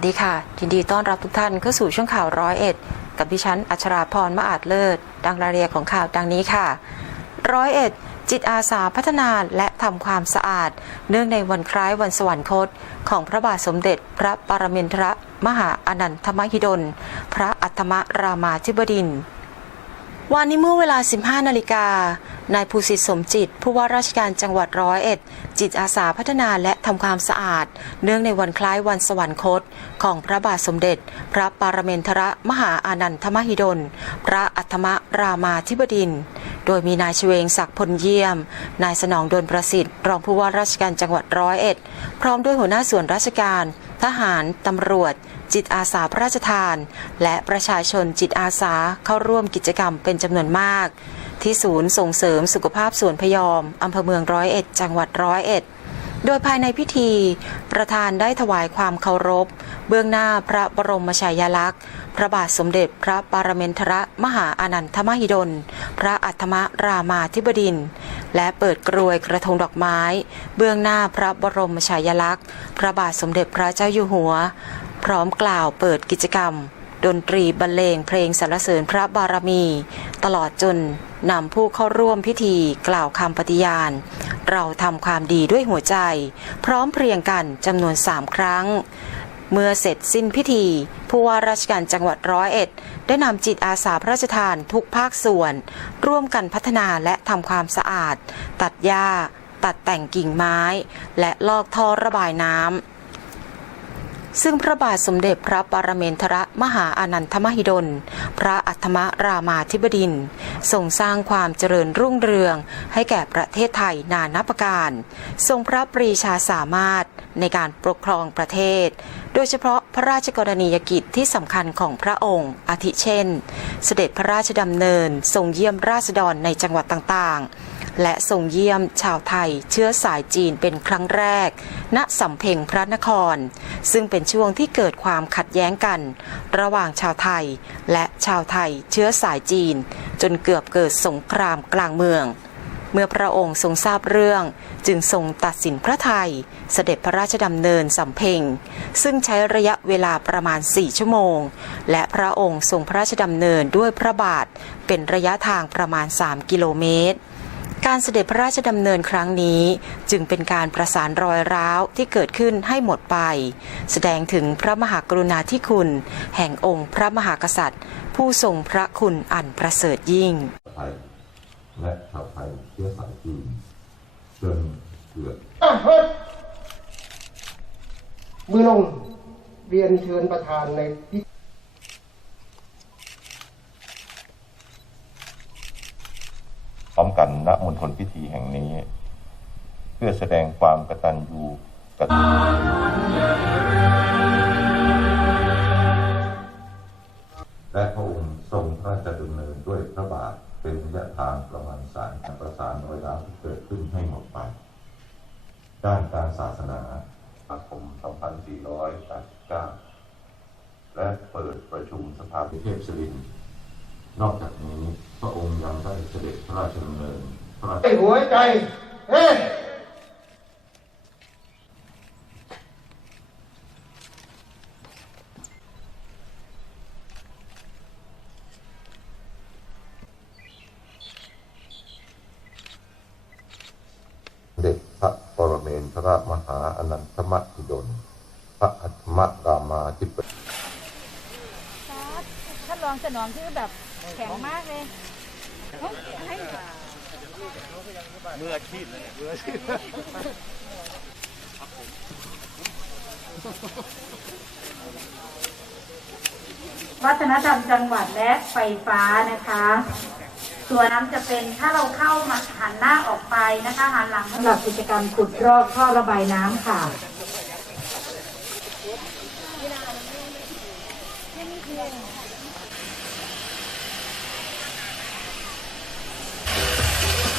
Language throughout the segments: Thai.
สวัสดีค่ะ ยินดีต้อนรับทุกท่านเข้าสู่ช่วงข่าวร้อยเอ็ดกับดิฉันอัชราพรมาอาจเลิศ ดังรายละเอียดของข่าวดังนี้ค่ะร้อยเอ็ดจิตอาสาพัฒนาและทำความสะอาด เนื่องในวันคล้ายวันสวรรคต ของพระบาทสมเด็จพระปรมินทรมหาอนันทมหิดล พระอัตมรามาธิบดิน วันนี้เมื่อเวลา 15 นาฬิกา นายภูสิทธิ์สมจิต ผู้ว่าราชการจังหวัดร้อยเอ็ด จิตอาสาพัฒนาและทำความสะอาด เนื่องในวันคล้ายวันสวรรคต ของพระบาทสมเด็จ พระปรเมนทรมหาอานันทมหิดล พระอัตมรามาธิบดิน โดยมีนายชเวงศักดิ์พลเยี่ยม นายสนองดลประสิทธิ์ รองผู้ว่าราชการจังหวัดร้อยเอ็ด พร้อมด้วยหัวหน้าส่วนราชการ ทหาร ตำรวจ จิตอาสาพระราชทาน และประชาชนจิตอาสาเข้าร่วมกิจกรรมเป็นจำนวนมาก ที่ศูนย์ส่งเสริมสุขภาพสวนพยอมอำเภอเมืองร้อยเอ็ด จังหวัดร้อยเอ็ดโดยภายในพิธี ประธานได้ถวายความเคารพ เบื้องหน้าพระบรมฉายาลักษณ์ พระบาทสมเด็จพระปรเมนทรมหาอานันทมหิดล พระอัตมรามาธิบดิน และเปิดกรวยกระทงดอกไม้ เบื้องหน้าพระบรมฉายาลักษณ์ พระบาทสมเด็จพระเจ้าอยู่หัว พร้อมกล่าวเปิดกิจกรรม ดนตรีบรรเลงเพลงสรรเสริญพระบารมี ตลอดจนนำผู้เข้าร่วมพิธีกล่าวคำปฏิญาณ เราทำความดีด้วยหัวใจ พร้อมเพรียงกันจำนวนสามครั้ง เมื่อเสร็จสิ้นพิธี ผู้ว่าราชการจังหวัดร้อยเอ็ด ได้นำจิตอาสาพระราชทานทุกภาคส่วน ร่วมกันพัฒนาและทำความสะอาด ตัดหญ้า ตัดแต่งกิ่งไม้ และลอกท่อระบายน้ำ ซึ่งพระบาทสมเด็จพระปรเมนทรมหาอานันทมหิดล พระอัตมรามาธิบดินทรงสร้างความเจริญรุ่งเรืองให้แก่ประเทศไทยนานับประการ ทรงพระปรีชาสามารถในการปกครองประเทศ โดยเฉพาะพระราชกรณียกิจที่สำคัญของพระองค์ อาทิเช่น เสด็จพระราชดำเนินทรงเยี่ยมราษฎรในจังหวัดต่างๆ และทรงเยี่ยมชาวไทยเชื้อสายจีนเป็นครั้งแรก ณสำเพ็งพระนคร ซึ่งเป็นช่วงที่เกิดความขัดแย้งกัน ระหว่างชาวไทย และชาวไทยเชื้อสายจีน จนเกือบเกิดสงครามกลางเมืองเมื่อพระองค์ทรงทราบเรื่องจึงทรงตัดสินพระไทย เสด็จพระราชดำเนินสำเพ็ง ซึ่งใช้ระยะเวลาประมาณ4ชั่วโมง และพระองค์ทรงพระราชดำเนินด้วยพระบาทเป็นระยะทางประมาณ 3 กิโลเมตร การเสด็จพระราชดำเนินครั้งนี้จึงเป็นการประสานรอยร้าวที่เกิดขึ้นให้หมดไป แสดงถึงพระมหากรุณาธิคุณ แห่งองค์พระมหากษัตริย์ ผู้ทรงพระคุณอันประเสริฐยิ่ง ไทยและชาวไทยเชื้อสายจีนจนเกิดอะเฮ้ยมือลงเรียนเชิญประธานในพิพร้อม กันณมณฑลพิธีแห่งนี้ เพื่อแสดงความกตัญญูกตและพระองค์ทรงพระราชดำเนินด้วยพระบาทเป็นระยะทางประมาณสารการประสานรอยร้าวที่เกิดขึ้นให้หมดไป ด้านการศาสนาคม 2489 และเปิดประชุมสภาเทพศริน นอกจากนี้ พระองค์ยังได้เสด็จพระราชดำเนินพระราชหัวใจ เฮ้เด็จพระปรเมนทรมหาอนันทมหิดลพระอัตมรามาธิบดีท่านรองสนองที่แบบแข็งมากเลย ให้วัฒนธรรมจังหวัดและไฟฟ้านะคะตัวน้ำจะเป็นถ้าเราเข้ามาหันหน้าออกไปนะคะหันหลังสำหรับกิจกรรมขุดรอกท่อระบายน้ำค่ะ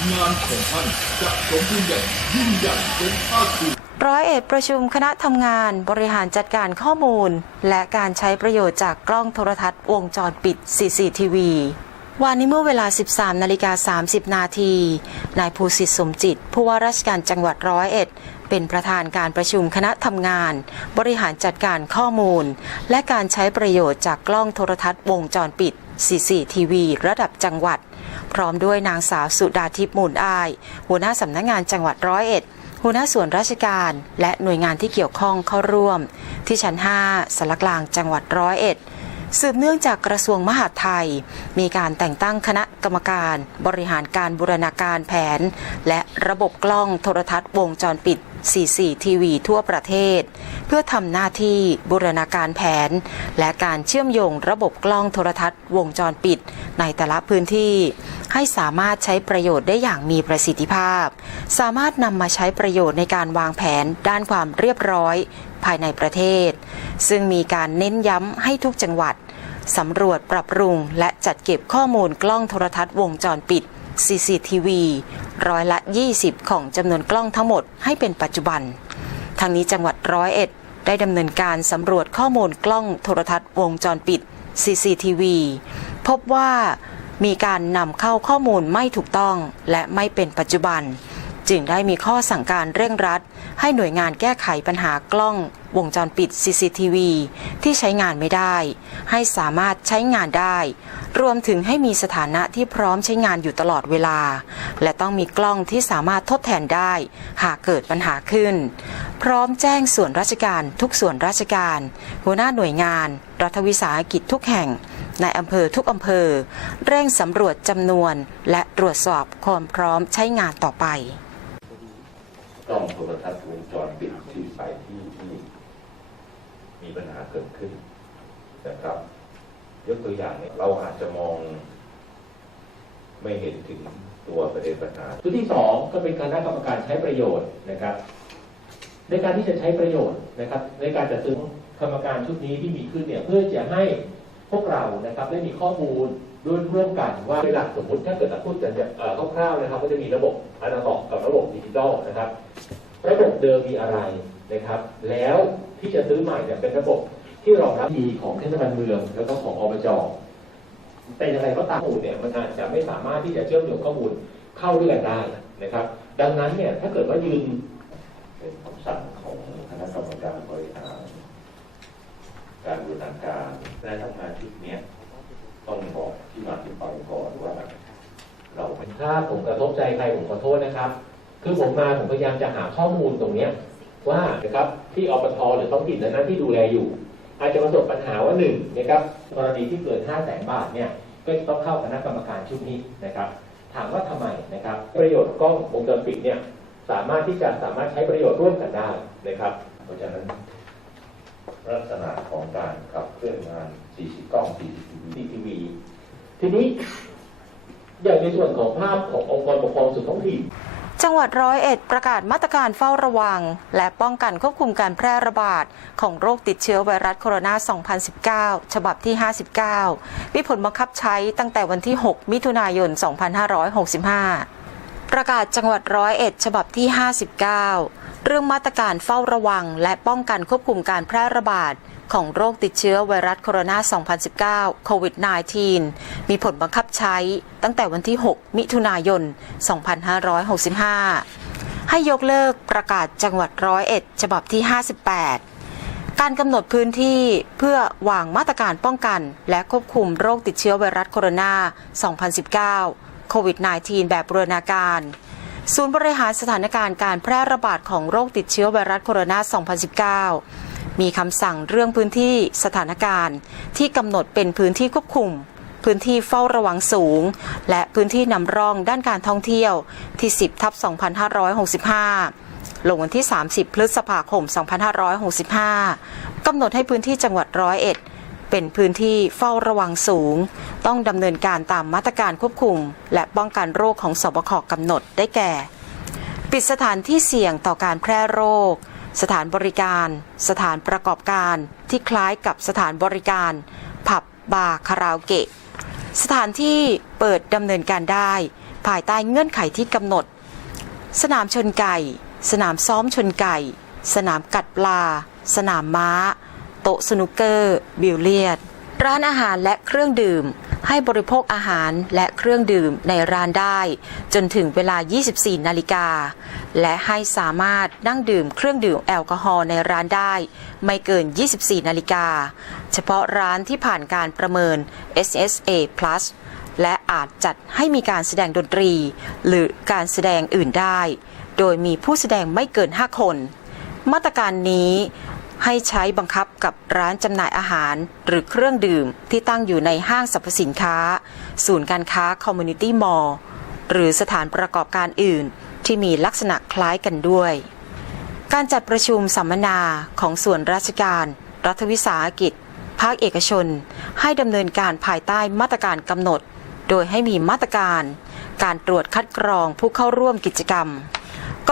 งานของท่านจะสมบูรณ์อย่างยิ่งใหญ่เป็นภาคภูมิร้อยเอ็ดประชุมคณะทำงานบริหารจัดการข้อมูล และการใช้ประโยชน์จากกล้องโทรทัศน์วงจรปิด CCTV วันนี้เมื่อเวลา 13 นาฬิกา 30 นาที นายภูสิทธิ์สมจิต ผู้ว่าราชการจังหวัดร้อยเอ็ด เป็นประธานการประชุมคณะทำงาน บริหารจัดการข้อมูล และการใช้ประโยชน์จากกล้องโทรทัศน์วงจรปิด CCTV ระดับจังหวัด พร้อมด้วยนางสาวสุดาทิพย์มูลอาย หัวหน้าสำนักงานจังหวัดร้อยเอ็ดหัวหน้าส่วนราชการและหน่วยงานที่เกี่ยวข้องเข้าร่วม ที่ชั้น 5สารกลางจังหวัดร้อยเอ็ดสืบเนื่องจากกระทรวงมหาดไทย มีการแต่งตั้งคณะกรรมการบริหารการบูรณาการแผน และระบบกล้องโทรทัศน์วงจรปิด CCTV ทั่วประเทศ เพื่อทำหน้าที่บูรณาการแผน และการเชื่อมโยงระบบกล้องโทรทัศน์วงจรปิดในแต่ละพื้นที่ ให้สามารถใช้ประโยชน์ได้อย่างมีประสิทธิภาพ สามารถนำมาใช้ประโยชน์ในการวางแผนด้านความเรียบร้อย ภายในประเทศ ซึ่งมีการเน้นย้ำให้ทุกจังหวัดสำรวจปรับปรุง และจัดเก็บข้อมูลกล้องโทรทัศน์วงจรปิด CCTV ร้อยละ 20 ของจำนวนกล้องทั้งหมดให้เป็นปัจจุบัน ทางนี้จังหวัดร้อยเอ็ดได้ดำเนินการสำรวจข้อมูลกล้องโทรทัศน์วงจรปิด CCTV พบว่า มีการนำเข้าข้อมูลไม่ถูกต้อง และไม่เป็นปัจจุบัน จึงได้มีข้อสั่งการเร่งรัด ให้หน่วยงานแก้ไขปัญหากล้องวงจรปิด CCTV ที่ใช้งานไม่ได้ ให้สามารถใช้งานได้ รวมถึงให้มีสถานะที่พร้อมใช้งานอยู่ตลอดเวลา และต้องมีกล้องที่สามารถทดแทนได้ หากเกิดปัญหาขึ้น พร้อมแจ้งส่วนราชการทุกส่วนราชการ หัวหน้าหน่วยงาน รัฐวิสาหกิจทุกแห่ง ในอำเภอทุกอำเภอ เร่งสำรวจจำนวน และตรวจสอบความพร้อมใช้งานต่อไปกล้องโทรทัศน์วงจรปิดที่ไปที่ที่มีปัญหาเกิดขึ้นนะครับ ยกตัวอย่างเนี่ยเราอาจจะมอง ไม่เห็นถึงตัวประเด็นปัญหาชุดที่สองก็เป็นคณะกรรมการใช้ประโยชน์นะครับ ในการที่จะใช้ประโยชน์นะครับ ในการจัดซื้อกรรมการชุดนี้ที่มีขึ้นเนี่ยเพื่อจะให้ พวกเรานะครับได้มีข้อมูลร่วมร่วมกันว่าโดยหลักสมมติถ้าเกิดเราพูดกันแบบคร่าวๆนะครับ ก็จะมีระบบอนาล็อกกับระบบดิจิตอลนะครับ ระบบเดิมมีอะไรนะครับ แล้วที่จะซื้อใหม่เนี่ยเป็นระบบที่รองรับดีของเทศบาลเมืองแล้วก็ของอบจแต่อย่างไรก็ตามข้อมูลเนี่ยมันอาจจะไม่สามารถที่จะเชื่อมโยงข้อมูลเข้าด้วยกันได้นะครับ ดังนั้นเนี่ยถ้าเกิดว่ายืนเป็นคำสั่งของคณะกรรมการบริหาร การบูรณาการและทำงานชุดนี้ต้องบอกที่มาที่ไปก่อนว่าเราถ้าผมกระทบใจใครผมขอโทษนะครับ คือผมมาผมพยายามจะหาข้อมูลตรงเนี้ยว่านะครับที่อปทหรือท้องถิ่นนั้นที่ดูแลอยู่ อาจจะประสบปัญหาว่าหนึ่งนะครับกรณีที่เกิน5 0 0แสนบาทเนี่ยก็จะต้องเข้าคณะกรรมการชุดนี้นะครับ ถามว่าทำไมนะครับ ประโยชน์กล้องวงจรปิดเนี่ยสามารถที่จะสามารถใช้ประโยชน์ร่วมกันได้นะครับ เพราะฉะนั้น ลักษณะของการขับเคลื่อนงาน40กล้อง CCTV ทีทีวีทีนี้อย่างในส่วนของภาพขององค์กรปกครองส่วนท้องถิ่นจังหวัดร้อยเอ็ดประกาศมาตรการเฝ้าระวัง และป้องกันควบคุมการแพร่ระบาด ของโรคติดเชื้อไวรัสโคโรนา 2019 ฉบับที่ 59 มีผลบังคับใช้ตั้งแต่วันที่ 6 มิถุนายน 2565 ประกาศจังหวัดร้อยเอ็ดฉบับที่ 59 เรื่องมาตรการเฝ้าระวัง และป้องกันควบคุมการแพร่ระบาดของโรคติดเชื้อไวรัสโคโรนา 2019 โควิด -19 มีผลบังคับใช้ตั้งแต่วันที่ 6 มิถุนายน 2565 ให้ยกเลิกประกาศจังหวัดร้อยเอ็ดฉบับที่ 58 การกำหนดพื้นที่เพื่อวางมาตรการป้องกัน และควบคุมโรคติดเชื้อไวรัสโคโรนา 2019 โควิด -19 แบบบูรณาการ ศูนย์บริหารสถานการณ์การแพร่ระบาดของโรคติดเชื้อไวรัสโคโรนา 2019 มีคำสั่งเรื่องพื้นที่สถานการณ์ ที่กำหนดเป็นพื้นที่ควบคุม พื้นที่เฝ้าระวังสูง และพื้นที่นำร่องด้านการท่องเที่ยวที่ 10ทับ2565ลงวันที่ 30 พฤษภาคม 2565 กำหนดให้พื้นที่จังหวัดร้อยเอ็ด เป็นพื้นที่เฝ้าระวังสูง ต้องดำเนินการตามมาตรการควบคุม และป้องกันโรคของสบคกำหนดได้แก่ ปิดสถานที่เสี่ยงต่อการแพร่โรค สถานบริการ สถานประกอบการที่คล้ายกับสถานบริการ ผับบาร์คาราโอเกะ สถานที่เปิดดำเนินการได้ ภายใต้เงื่อนไขที่กำหนด สนามชนไก่ สนามซ้อมชนไก่ สนามกัดปลา สนามม้า โต๊ะสนุกเกอร์ บิลเลียด ร้านอาหารและเครื่องดื่ม ให้บริโภคอาหารและเครื่องดื่มในร้านได้ จนถึงเวลา 24 นาฬิกา และให้สามารถนั่งดื่มเครื่องดื่มแอลกอฮอล์ในร้านได้ ไม่เกิน 24 นาฬิกา เฉพาะร้านที่ผ่านการประเมิน SSA Plus และอาจจัดให้มีการแสดงดนตรี หรือการแสดงอื่นได้ โดยมีผู้แสดงไม่เกิน 5 คน มาตรการนี้ ให้ใช้บังคับกับร้านจำหน่ายอาหาร หรือเครื่องดื่มที่ตั้งอยู่ในห้างสรรพสินค้า ศูนย์การค้าคอมมูนิตี้มอลล์หรือสถานประกอบการอื่น ที่มีลักษณะคล้ายกันด้วย การจัดประชุมสัมมนาของส่วนราชการ รัฐวิสาหกิจ ภาคเอกชน ให้ดำเนินการภายใต้มาตรการกำหนด โดยให้มีมาตรการ การตรวจคัดกรองผู้เข้าร่วมกิจกรรม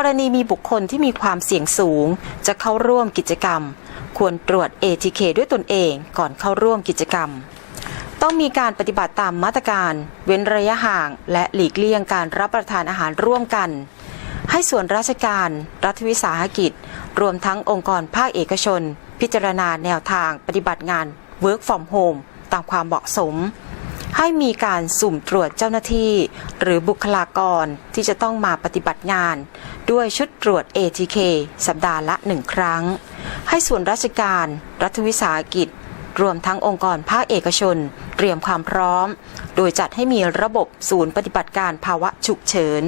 กรณีมีบุคคลที่มีความเสี่ยงสูง จะเข้าร่วมกิจกรรม ควรตรวจ ATK ด้วยตนเองก่อนเข้าร่วมกิจกรรม ต้องมีการปฏิบัติตามมาตรการ เว้นระยะห่าง และหลีกเลี่ยงการรับประทานอาหารร่วมกัน ให้ส่วนราชการ รัฐวิสาหกิจ รวมทั้งองค์กรภาคเอกชน พิจารณาแนวทางปฏิบัติงาน Work from Home ตามความเหมาะสม ให้มีการสุ่มตรวจเจ้าหน้าที่ หรือบุคลากรที่จะต้องมาปฏิบัติงาน ด้วยชุดตรวจ ATK สัปดาห์ละหนึ่งครั้ง ให้ส่วนราชการ รัฐวิสาหกิจ รวมทั้งองค์กรภาคเอกชน เตรียมความพร้อม โดยจัดให้มีระบบศูนย์ปฏิบัติการภาวะฉุกเฉิน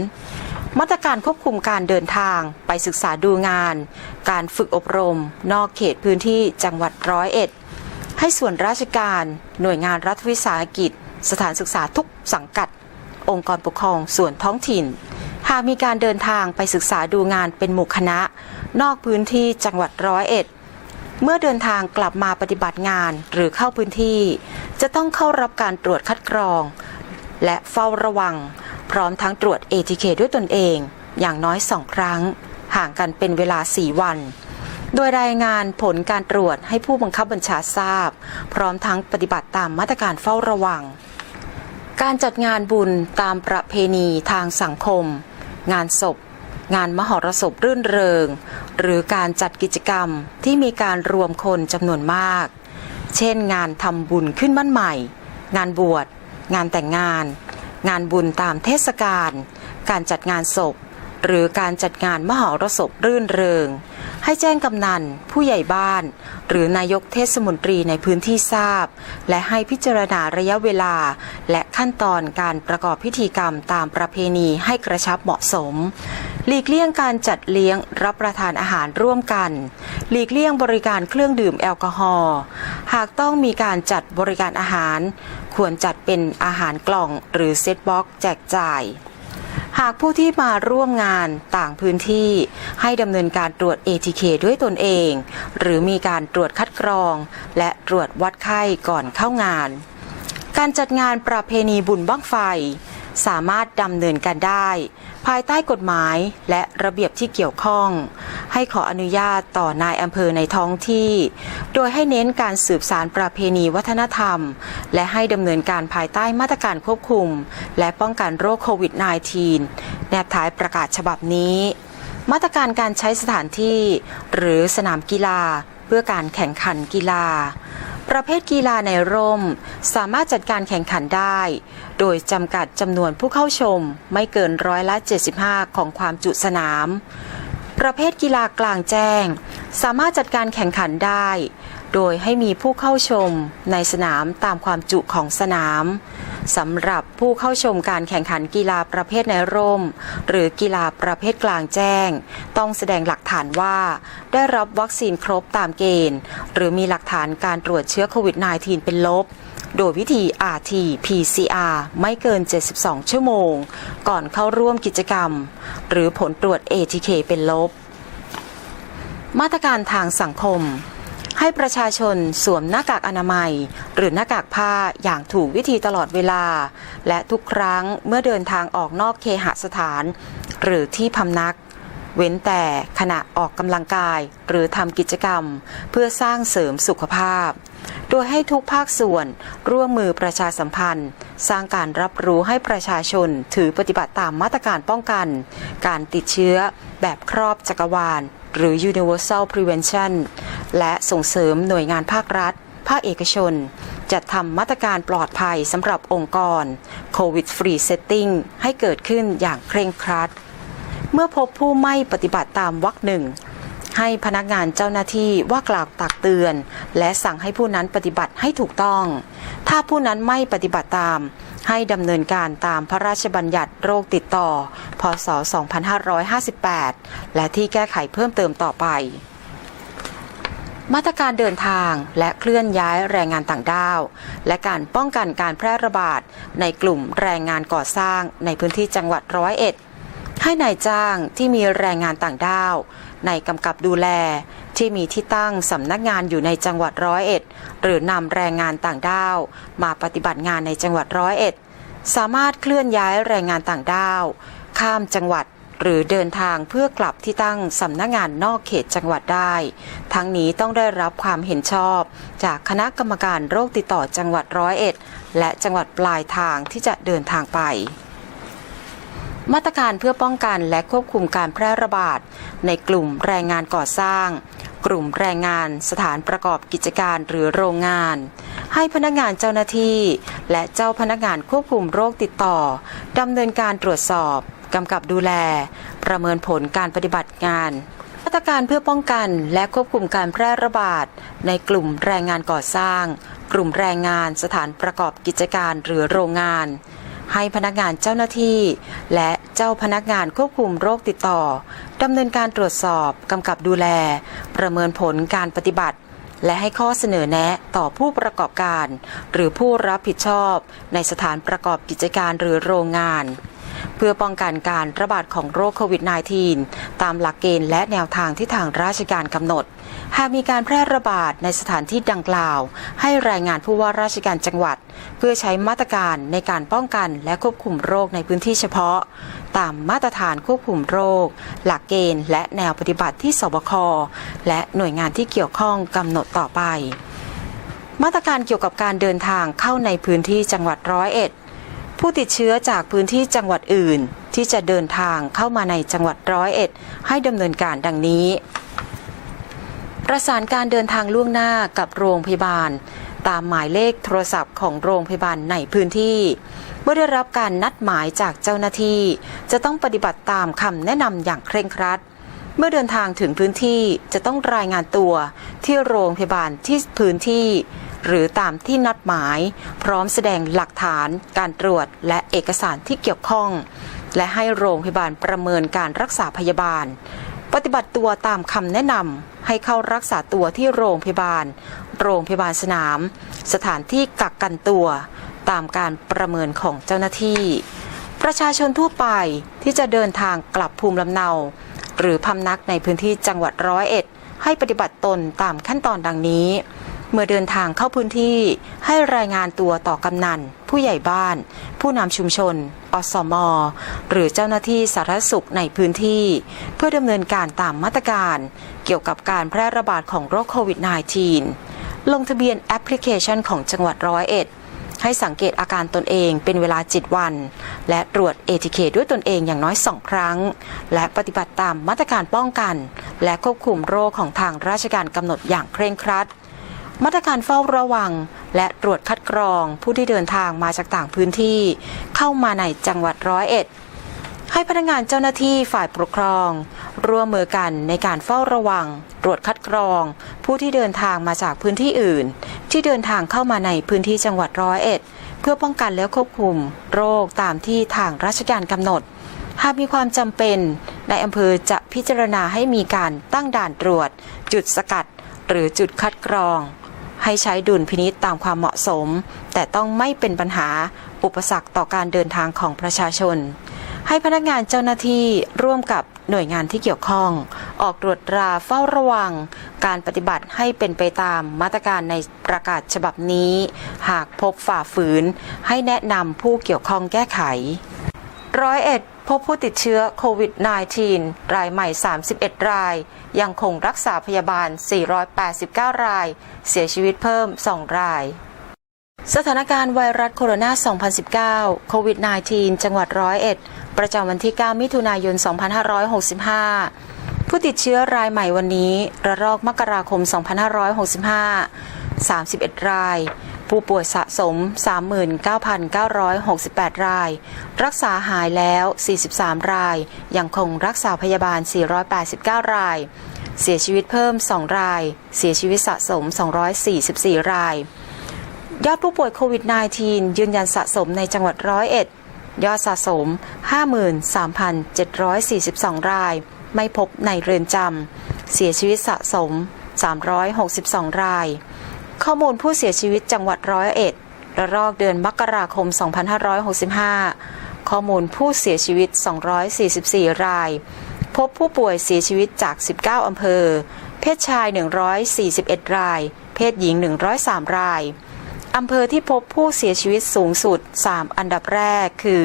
มาตรการควบคุมการเดินทางไปศึกษาดูงาน การฝึกอบรม นอกเขตพื้นที่จังหวัดร้อยเอ็ด ให้ส่วนราชการ หน่วยงานรัฐวิสาหกิจ สถานศึกษาทุกสังกัด องค์กรปกครองส่วนท้องถิ่น หากมีการเดินทางไปศึกษาดูงานเป็นหมู่คณะ นอกพื้นที่จังหวัดร้อยเอ็ด เมื่อเดินทางกลับมาปฏิบัติงานหรือเข้าพื้นที่ จะต้องเข้ารับการตรวจคัดกรอง และเฝ้าระวัง พร้อมทั้งตรวจ ATK ด้วยตนเอง อย่างน้อยสองครั้ง ห่างกันเป็นเวลา 4 วัน โดยรายงานผลการตรวจให้ผู้บังคับบัญชาทราบ พร้อมทั้งปฏิบัติตามมาตรการเฝ้าระวัง การจัดงานบุญตามประเพณีทางสังคม งานศพ งานมหรสพรื่นเริง หรือการจัดกิจกรรมที่มีการรวมคนจำนวนมาก เช่น งานทำบุญขึ้นบ้านใหม่ งานบวช งานแต่งงาน งานบุญตามเทศกาล การจัดงานศพ หรือการจัดงานมหรสพรื่นเริง ให้แจ้งกำนัน ผู้ใหญ่บ้าน หรือนายกเทศมนตรีในพื้นที่ทราบ และให้พิจารณาระยะเวลา และขั้นตอนการประกอบพิธีกรรมตามประเพณีให้กระชับเหมาะสมหลีกเลี่ยงการจัดเลี้ยงรับประทานอาหารร่วมกัน หลีกเลี่ยงบริการเครื่องดื่มแอลกอฮอล์ หากต้องมีการจัดบริการอาหาร ควรจัดเป็นอาหารกล่องหรือเซตบ็อกแจกจ่าย หากผู้ที่มาร่วมงานต่างพื้นที่ ให้ดำเนินการตรวจ ATK ด้วยตนเอง หรือมีการตรวจคัดกรอง และตรวจวัดไข้ก่อนเข้างาน การจัดงานประเพณีบุญบั้งไฟ สามารถดำเนินการได้ ภายใต้กฎหมายและระเบียบที่เกี่ยวข้อง ให้ขออนุญาตต่อนายอำเภอในท้องที่ โดยให้เน้นการสืบสารประเพณีวัฒนธรรม และให้ดำเนินการภายใต้มาตรการควบคุม และป้องกันโรคโควิด -19 แนบท้ายประกาศฉบับนี้ มาตรการการใช้สถานที่ หรือสนามกีฬา เพื่อการแข่งขันกีฬา ประเภทกีฬาในร่ม สามารถจัดการแข่งขันได้ โดยจำกัดจำนวนผู้เข้าชมไม่เกินร้อยละ 75 ของความจุสนาม ประเภทกีฬากลางแจ้ง สามารถจัดการแข่งขันได้ โดยให้มีผู้เข้าชมในสนามตามความจุของสนาม สำหรับผู้เข้าชมการแข่งขันกีฬาประเภทในร่ม หรือกีฬาประเภทกลางแจ้ง ต้องแสดงหลักฐานว่า ได้รับวัคซีนครบตามเกณฑ์ หรือมีหลักฐานการตรวจเชื้อโควิด -19 เป็นลบ โดยวิธี RT-PCR ไม่เกิน 72 ชั่วโมง ก่อนเข้าร่วมกิจกรรม หรือผลตรวจ ATK เป็นลบ มาตรการทางสังคม ให้ประชาชนสวมหน้ากากอนามัย หรือหน้ากากผ้าอย่างถูกวิธีตลอดเวลา และทุกครั้งเมื่อเดินทางออกนอกเคหสถาน หรือที่พำนัก เว้นแต่ขณะออกกำลังกายหรือทำกิจกรรม เพื่อสร้างเสริมสุขภาพ โดยให้ทุกภาคส่วนร่วมมือประชาสัมพันธ์ สร้างการรับรู้ให้ประชาชนถือปฏิบัติตามมาตรการป้องกัน การติดเชื้อแบบครอบจักรวาลหรือ universal prevention และส่งเสริมหน่วยงานภาครัฐ ภาคเอกชน จัดทำมาตรการปลอดภัยสำหรับองค์กรโควิดฟรีเซตติ้งให้เกิดขึ้นอย่างเคร่งครัด เมื่อพบผู้ไม่ปฏิบัติตามวรรคหนึ่งให้พนักงานเจ้าหน้าที่ว่ากล่าวตักเตือน และสั่งให้ผู้นั้นปฏิบัติให้ถูกต้อง ถ้าผู้นั้นไม่ปฏิบัติตาม ให้ดำเนินการตามพระราชบัญญัติโรคติดต่อ พศ 2558 และที่แก้ไขเพิ่มเติมต่อไป มาตรการเดินทางและเคลื่อนย้ายแรงงานต่างด้าว และการป้องกันการแพร่ระบาดในกลุ่มแรงงานก่อสร้างในพื้นที่จังหวัดร้อยเอ็ด ให้นายจ้างที่มีแรงงานต่างด้าว ในกำกับดูแลที่มีที่ตั้งสำนักงานอยู่ในจังหวัดร้อยเอ็ด หรือนำแรงงานต่างด้าว มาปฏิบัติงานในจังหวัดร้อยเอ็ด สามารถเคลื่อนย้ายแรงงานต่างด้าว ข้ามจังหวัด หรือเดินทางเพื่อกลับที่ตั้งสำนักงานนอกเขตจังหวัดได้ ทั้งนี้ต้องได้รับความเห็นชอบ จากคณะกรรมการโรคติดต่อจังหวัดร้อยเอ็ด และจังหวัดปลายทางที่จะเดินทางไปมาตรการเพื่อป้องกันและควบคุมการแพร่ระบาด ในกลุ่มแรงงานก่อสร้าง กลุ่มแรงงานสถานประกอบกิจการหรือโรงงาน ให้พนักงานเจ้าหน้าที่ และเจ้าพนักงานควบคุมโรคติดต่อดำเนินการตรวจสอบ กำกับดูแล ประเมินผลการปฏิบัติงานมาตรการเพื่อป้องกันและควบคุมการแพร่ระบาด ในกลุ่มแรงงานก่อสร้าง กลุ่มแรงงานสถานประกอบกิจการหรือโรงงาน ให้พนักงานเจ้าหน้าที่ และเจ้าพนักงานควบคุมโรคติดต่อดำเนินการตรวจสอบกำกับดูแล ประเมินผลการปฏิบัติ และให้ข้อเสนอแนะต่อผู้ประกอบการ หรือผู้รับผิดชอบ ในสถานประกอบกิจการหรือโรงงาน เพื่อป้องกันการระบาดของโรคโควิด -19 ตามหลักเกณฑ์และแนวทางที่ทางราชการกำหนด หากมีการแพร่ระบาดในสถานที่ดังกล่าว ให้รายงานผู้ว่าราชการจังหวัด เพื่อใช้มาตรการในการป้องกันและควบคุมโรคในพื้นที่เฉพาะ ตามมาตรฐานควบคุมโรค หลักเกณฑ์และแนวปฏิบัติที่สบคและหน่วยงานที่เกี่ยวข้องกำหนดต่อไปมาตรการเกี่ยวกับการเดินทางเข้าในพื้นที่จังหวัดร้อยเอ็ด ผู้ติดเชื้อจากพื้นที่จังหวัดอื่น ที่จะเดินทางเข้ามาในจังหวัดร้อยเอ็ด ให้ดำเนินการดังนี้ ประสานการเดินทางล่วงหน้ากับโรงพยาบาล ตามหมายเลขโทรศัพท์ของโรงพยาบาลในพื้นที่เมื่อได้รับการนัดหมายจากเจ้าหน้าที่ จะต้องปฏิบัติตามคำแนะนำอย่างเคร่งครัด เมื่อเดินทางถึงพื้นที่จะต้องรายงานตัวที่โรงพยาบาลที่พื้นที่ หรือตามที่นัดหมาย พร้อมแสดงหลักฐาน การตรวจและเอกสารที่เกี่ยวข้อง และให้โรงพยาบาลประเมินการรักษาพยาบาล ปฏิบัติตัวตามคำแนะนำให้เข้ารักษาตัวที่โรงพยาบาล โรงพยาบาลสนาม สถานที่กักกันตัว ตามการประเมินของเจ้าหน้าที่ ประชาชนทั่วไปที่จะเดินทางกลับภูมิลำเนา หรือพำนักในพื้นที่จังหวัดร้อยเอ็ดให้ปฏิบัติตนตามขั้นตอนดังนี้ เมื่อเดินทางเข้าพื้นที่ให้รายงานตัวต่อกำนัน ผู้ใหญ่บ้าน ผู้นำชุมชน อสม หรือเจ้าหน้าที่สาธารณสุขในพื้นที่ เพื่อดำเนินการตามมาตรการ เกี่ยวกับการแพร่ระบาดของโรคโควิด -19 ลงทะเบียนแอปพลิเคชันของจังหวัดร้อยเอ็ดให้สังเกตอาการตนเองเป็นเวลา 7 วัน และตรวจ ATK ด้วยตนเองอย่างน้อย 2 ครั้ง และปฏิบัติตามมาตรการป้องกัน และควบคุมโรคของทางราชการกำหนดอย่างเคร่งครัด มาตรการเฝ้าระวัง และตรวจคัดกรองผู้ที่เดินทางมาจากต่างพื้นที่ เข้ามาในจังหวัดร้อยเอ็ดให้พนักงานเจ้าหน้าที่ฝ่ายปกครอง ร่วมมือกันในการเฝ้าระวัง ตรวจคัดกรอง ผู้ที่เดินทางมาจากพื้นที่อื่น ที่เดินทางเข้ามาในพื้นที่จังหวัดร้อยเอ็ด เพื่อป้องกันและควบคุม โรคตามที่ทางราชการกำหนด หากมีความจำเป็นในอำเภอจะพิจารณาให้มีการตั้งด่านตรวจ จุดสกัด หรือจุดคัดกรอง ให้ใช้ดุลพินิษตามความเหมาะสม แต่ต้องไม่เป็นปัญหาอุปสรรคต่อการเดินทางของประชาชน ให้พนักงานเจ้าหน้าที่ร่วมกับหน่วยงานที่เกี่ยวข้อง ออกตรวจตราเฝ้าระวัง การปฏิบัติให้เป็นไปตามมาตรการในประกาศฉบับนี้ หากพบฝ่าฝืน ให้แนะนำผู้เกี่ยวข้องแก้ไขร้อยเอ็ด บผู้ติดเชื้อโควิด -19 รายใหม่ 31 ราย ยังคงรักษาพยาบาล 489 ราย เสียชีวิตเพิ่ม 2 รายสถานการณ์ไวรัสโคโรนา 2019 โควิด -19 จังหวัดร้อยเอ็ด ประจำวันที่ 9 มิถุนายน 2565 ผู้ติดเชื้อรายใหม่วันนี้ ระลอกมกราคม 2565 31 ราย ผู้ป่วยสะสม 39,968 ราย รักษาหายแล้ว 43 ราย ยังคงรักษาพยาบาล 489 ราย เสียชีวิตเพิ่ม 2 ราย เสียชีวิตสะสม 244 ราย ยอดผู้ป่วยโควิด -19 ยืนยันสะสมในจังหวัดร้อยเอ็ดยอดสะสม 53,742 ราย ไม่พบในเรือนจำ เสียชีวิตสะสม 362 ราย ข้อมูลผู้เสียชีวิตจังหวัดร้อยเอ็ดระลอกเดือนมกราคม 2565 ข้อมูลผู้เสียชีวิต 244 ราย พบผู้ป่วยเสียชีวิตจาก 19 อำเภอ เพศชาย 141 ราย เพศหญิง 103 ราย อำเภอที่พบผู้เสียชีวิตสูงสุด 3 อันดับแรกคือ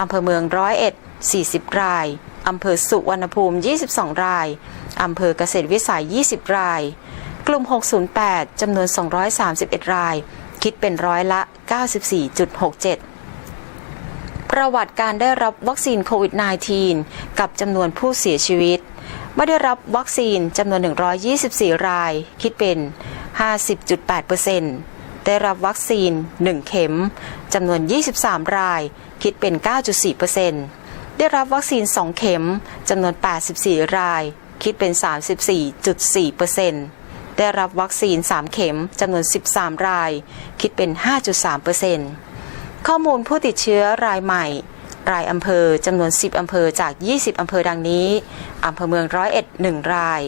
อำเภอเมืองร้อยเอ็ด 40 ราย อำเภอสุวรรณภูมิ 22 ราย อำเภอเกษตรวิสัย 20 ราย กลุ่ม 608 จำนวน 231 ราย คิดเป็นร้อยละ 94.67 ประวัติการได้รับวัคซีนโควิด -19 กับจำนวนผู้เสียชีวิต ไม่ได้รับวัคซีนจำนวน 124 ราย คิดเป็น 50.8%ได้รับวัคซีน 1 เข็มจำนวน 23 ราย คิดเป็น 9.4%ได้รับวัคซีน 2 เข็มจำนวน 84 รายคิดเป็น 34.4% ได้รับวัคซีน 3 เข็มจำนวน 13 ราย คิดเป็น 5.3%ข้อมูลผู้ติดเชื้อรายใหม่ รายอำเภอจำนวน 10 อำเภอจาก 20 อำเภอดังนี้อำเภอเมืองร้อยเอ็ด1ราย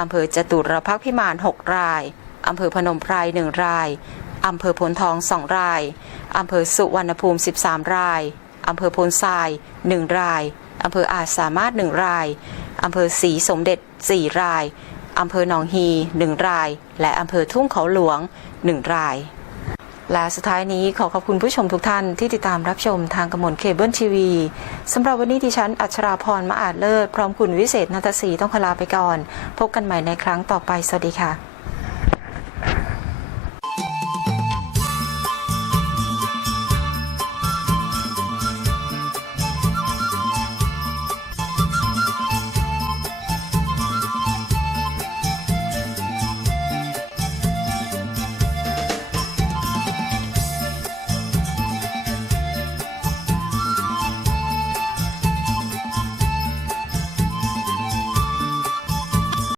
อำเภอจตุรพักพิมาน 6 รายอำเภอพนมไพร1รายอำเภอพลทอง2รายอำเภอสุวรรณภูมิ 13 รายอำเภอพลทราย1รายอำเภออาจสามารถ1รายอำเภอศรีสมเด็จ4ราย อำเภอหนองฮี 1 ราย และอำเภอทุ่งเขาหลวง 1 ราย และสุดท้ายนี้ขอขอบคุณผู้ชมทุกท่านที่ติดตามรับชมทางกระมวลเคเบิลทีวีสำหรับวันนี้ดิฉันอัชราพรมาอาจเลิศ พร้อมคุณวิเศษนัทศรีต้องขลาไปก่อน พบกันใหม่ในครั้งต่อไป สวัสดีค่ะ